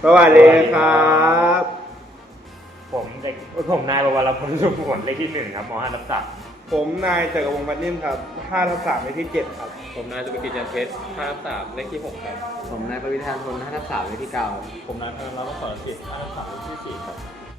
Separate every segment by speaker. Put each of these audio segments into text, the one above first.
Speaker 1: สวัสดีครับ
Speaker 2: ผมนายประวัติพลสุขผลเลขที่1ครับม.5 ทับ
Speaker 1: ผมนายจักรวงศ์พันนิ่มครับ5/3เลขที่7ครับ
Speaker 3: ผมนายสุภกิจจันทร์เพชร5/3เลขที่6ครับ
Speaker 4: ผมนายปวิธานพล5/3เลขที่9
Speaker 3: ผมนายธนรัตน์สอนกิจ5/3เลขที่4ครับ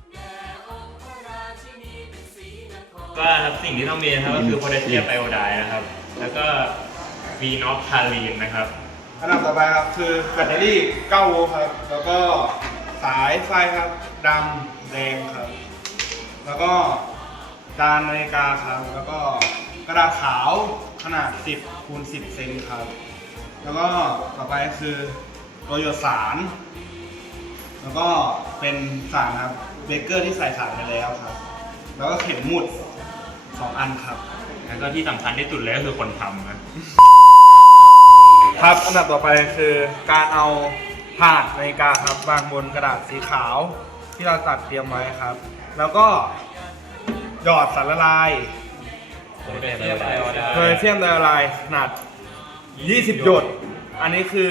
Speaker 2: ก็ครับสิ่งที่ต้องมีนะครับก็คือโพแทสเซียมไอโอไดน์นะครับแล้วก็ฟีนอลคาลีนนะครับ
Speaker 1: อันดับต่อไปครับคือแบตเตอรี่9โวลต์ครับแล้วก็สายไฟครับดำแดงครับแล้วก็จานนาฬิกาครับแล้วก็กระดาษขาวขนาด10 คูณ 10 เซนครับแล้วก็ต่อไปคือตัวหยดสารแล้วก็เป็นสารครับเบเกอร์ที่ใส่สารไปแล้วครับแล้วก็เข็มหมุด2 อันครับ
Speaker 2: แล้วก็ที่สำคัญที่สุดเลยก็คือคนทำนะ
Speaker 1: ครับอันดับต่อไปคือการเอาถาดนาฬิกาครับวางบนกระดาษสีขาวที่เราตัดเตรียมไว้ครับ แล้วก็หยอดสารละลาย
Speaker 3: โพแทสเซียมไอโอไดน์
Speaker 1: โพแทสเซียมไดออกไซด์ขนาด 20 หยด อันนี้คือ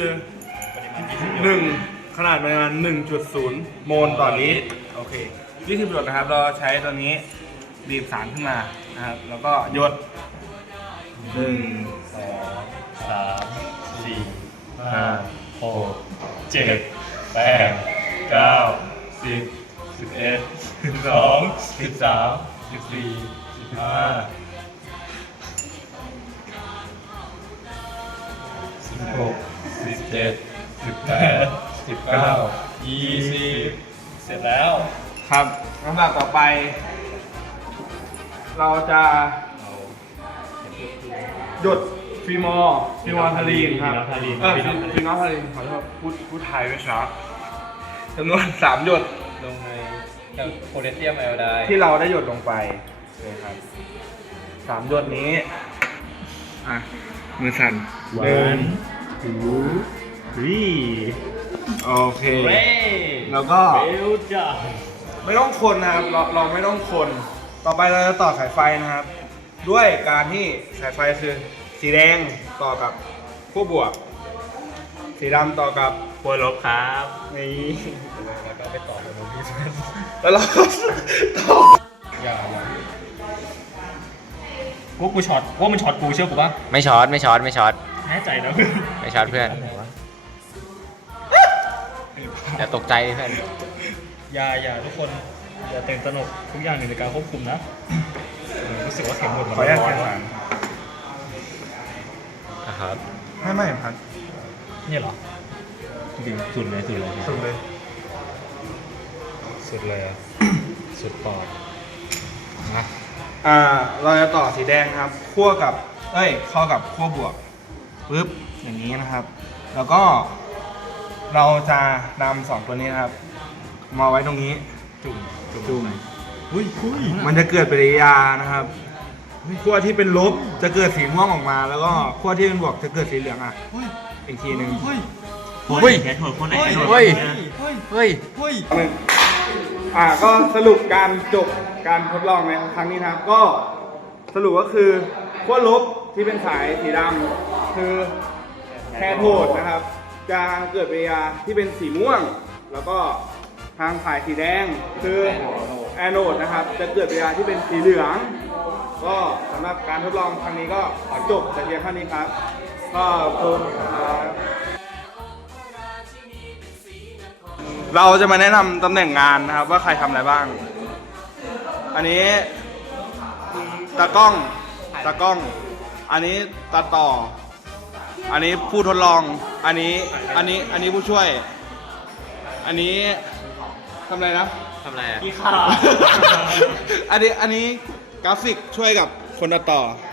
Speaker 1: 1 ขนาดประมาณ 1.0 โมลต่อลิตรโอเค 20 หยดนะครับ เราใช้ตัวนี้บีบสารขึ้นมานะครับ แล้วก็หยด 1
Speaker 2: 2 3 4 5 6 7 8 9 10 11 12 13 14 15 16 17 18 19 20 เสร็จแล้ว
Speaker 1: ครับลำดับต่อไป เราจะหยดฟีมอร์ทารีนครับฟีมอร์ทารีนขอโทษพูดไทยไม่ชัดจำนวน 3 หยด
Speaker 3: ลงในโพแทสเซียมไอโอไดน์
Speaker 1: ที่เราได้หยดลงไปนะครับ3 หยดนี้อ่ะมือสั่น
Speaker 2: 1 2 3
Speaker 1: โอเค แล้วก็
Speaker 2: เบลจ้า
Speaker 1: ไม่ต้องคนนะครับเราไม่ต้องคน ต่อไปเราจะต่อสายไฟนะครับ ด้วยการที่สายไฟคือสีแดงต่อกับขั้วบวก สีดำต่อกับ
Speaker 2: ขั้วลบครับ
Speaker 1: นี่
Speaker 3: แล้วก็ไปต่อกับโมบิล
Speaker 1: แล้วเราก็ต่อ
Speaker 3: อย่ากูช็อตว่ามันช็อตกูเชื่อกูปะ
Speaker 4: ไม่ช็อต
Speaker 3: แน่ใจนะ
Speaker 4: ไม่ช็อตเพื่อนอย่าตกใจเพื่อน
Speaker 3: อย่าทุกคนอย่าตื่นตระหนกทุกอย่างอยู่ในการควบคุมนะรู้สึกว่าเข็มหมด
Speaker 1: ขออนุญาต
Speaker 3: ร้อ
Speaker 1: แข่
Speaker 3: น
Speaker 1: งขัน
Speaker 4: นะครับ
Speaker 1: ไม่พัด
Speaker 3: นี่เหรอสุดเลย
Speaker 1: สุดเลย
Speaker 3: สุดเลยอ่ะ สุดปอดนะ
Speaker 1: เราจะต่อสีแดงครับขั้วกับเข้ากับขั้วบวกปึ๊บอย่างนี้นะครับ แล้วก็เราจะนำ2 ตัวนี้นะครับ มาไว้ตรงนี้ จุ่มมันจะเกิดปฏิกิริยานะครับขั้วที่เป็นลบจะเกิดสีม่วงออกมา แล้วก็ขั้วที่เป็นบวกจะเกิดสีเหลืองอ่ะอีกทีหนึ่ง
Speaker 4: เฮ้ย
Speaker 2: แค่ถั่วคนไหน
Speaker 4: เฮ้ย เฮ้ย
Speaker 1: ก็สรุปการจบการทดลองในครั้งนี้นะครับ ก็สรุปก็คือขั้วลบที่เป็นสายสีดำคือแคโทดนะครับ จะเกิดปฏิกิริยาที่เป็นสีม่วง แล้วก็ทางสายสีแดงคือแอนโอดนะครับ จะเกิดปฏิกิริยาที่เป็นสีเหลือง ก็สำหรับการทดลองครั้งนี้ก็ขอจบแต่เพียงเท่านี้ครับก็ขอบคุณครับเราจะมาแนะนำตำแหน่งงานนะครับว่าใครทำอะไรบ้าง อันนี้ตากล้อง อันนี้ตัดต่อ อันนี้ผู้ทดลอง อันนี้ผู้ช่วย อันนี้ทำอะไรนะ
Speaker 4: ทำอะไรอ่ะ
Speaker 2: พี่ข้า
Speaker 1: อันนี้กราฟิกช่วยกับคนตัดต่อ